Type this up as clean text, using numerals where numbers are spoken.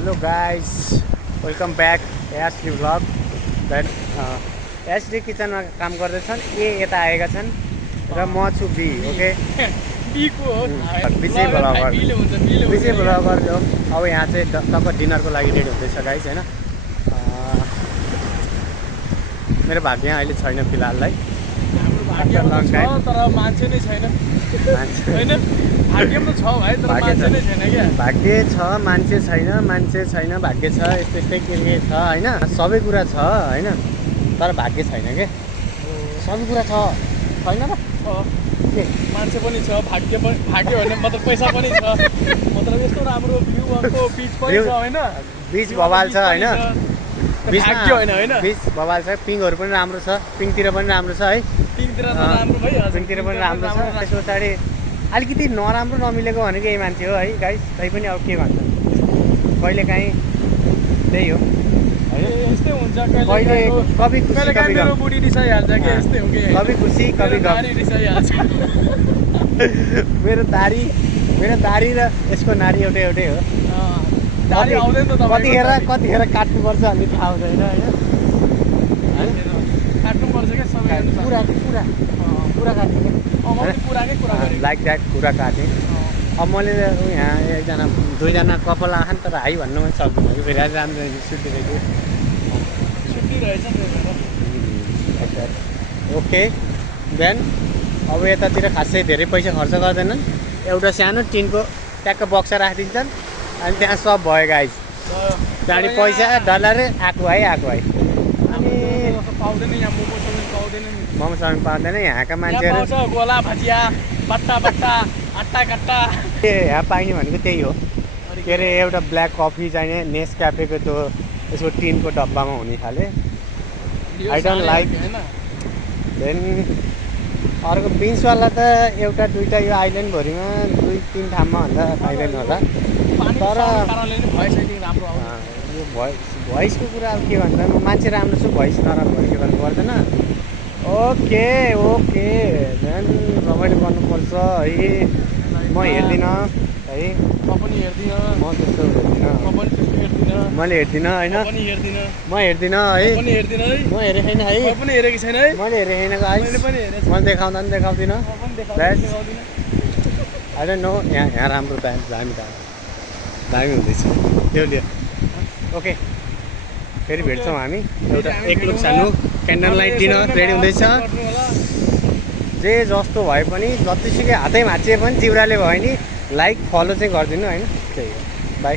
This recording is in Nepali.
Hello guys, welcome back SD vlog. SD किचनमा काम गर्दैछन्, ए यता आएका छन् र म छु बी। ओके, विजय भ्लगर हो। अब यहाँ चाहिँ टक्क डिनरको लागि रेडी हुँदैछ गाइस होइन। मेरो भाग्य अहिले छैन फिलहाललाई, तर मान्छे नै छैन। भाग्य त छ भाइ, तर मान्छे नै छैन क्या। भाग्य छ, मान्छे छैन, मान्छे छैन, भाग्य छ, यस्तै के छ होइन। सबै कुरा छ होइन, तर भाग्य छैन के। सबै कुरा छ, छैन र के मान्छे पनि छ, भाग्य भने मतलब पैसा पनि छ, मतलब यस्तो राम्रो भ्यू भएको बिच पनि छ होइन। बिच बवाल छ होइन, भाग्य होइन बिच बवाल छ। पिङहरू पनि राम्रो छ, पिङतिर पनि राम्रो छ है। पिङतिर त राम्रो भाइ, पिङतिर पनि राम्रो छ। त्यसो पछाडि अलिकति नराम्रो नमिलेको भनेको यही मान्छे हो है गाइस। तै पनि अब के भन्छ, कहिलेकाहीँ त्यही हो है, यस्तै हुन्छ। कहिले कभी खुसी कभी गम, बुढी रिसाइहाल्छ कि यस्तै हो कि। कभी खुसी कभी गम। रिसाइहाल्छ। मेरो दारी र यसको नारी एउटै हो। दारी आउँदैन त कतिखेर काट्नुपर्छ भन्ने थाहा हुँदैन होइन। काट्नुपर्छ क्या समय कुरा काट्ने लाइक द्याट कुरा काटेँ। अब मैले यहाँ एकजना दुईजना कपाल आँखान तर हाई भन्नु पनि सक्दिनँ कि, फेरि राम्रो सुटिरहेको रहेछ नि। ओके देन अब यतातिर खासै धेरै पैसा खर्च गर्दैनन्। एउटा सानो टिनको ट्याक्क बक्सा राखिदिन्छन् अनि त्यहाँ सब भयो गाइस। त्यहाँदेखि पैसा डलर आएको है। अनि पाउँदैन यहाँ, मोमो चाउमिन पाउँदैन यहाँका मान्छेहरू। गोला भजिया बट्टा आट्टा कट्टा यहाँ पाइने भनेको त्यही हो। के अरे एउटा ब्ल्याक कफी चाहिने, नेस्क्याफेको त्यो यसको टिनको डब्बामा हुने खाले। I don't like. देन अर्को बिन्सवाला त एउटा दुइटा यो आइल्यान्डभरिमा 2-3 ठाउँमा भन्दा पाइँदैन होला। तर यो भोइसको कुरा अब के भन्छ, मान्छे राम्रो छु, भोइस नराम्रो भयो के गर्नु पर्दैन। ओके देन रमाइलो गर्नुपर्छ है। म हेर्दिनँ है, म पनि हेर्दिनँ, म त्यस्तो हेर्दिनँ, मैले हेर्दिनँ होइन, म हेर्दिनँ है, म हेरेको छैन है, पनि हेरेको छैन है। मैले हेरेको छैन गाइस, मैले देखाउँदा पनि देखाउँदिनँ। I don't know. यहाँ राम्रो दामी हुँदैछ त्यो लियो। ओके, फेरि भेट्छौँ हामी। एउटा एक लुक सानो क्यान्डल लाइट डिनर रेडी हुँदैछ। जे जस्तो भए पनि, जतिसुकै हातै भाँचिए पनि चिउराले भयो नि लाइक फलो चाहिँ गरिदिनु होइन। त्यही हो, बाई।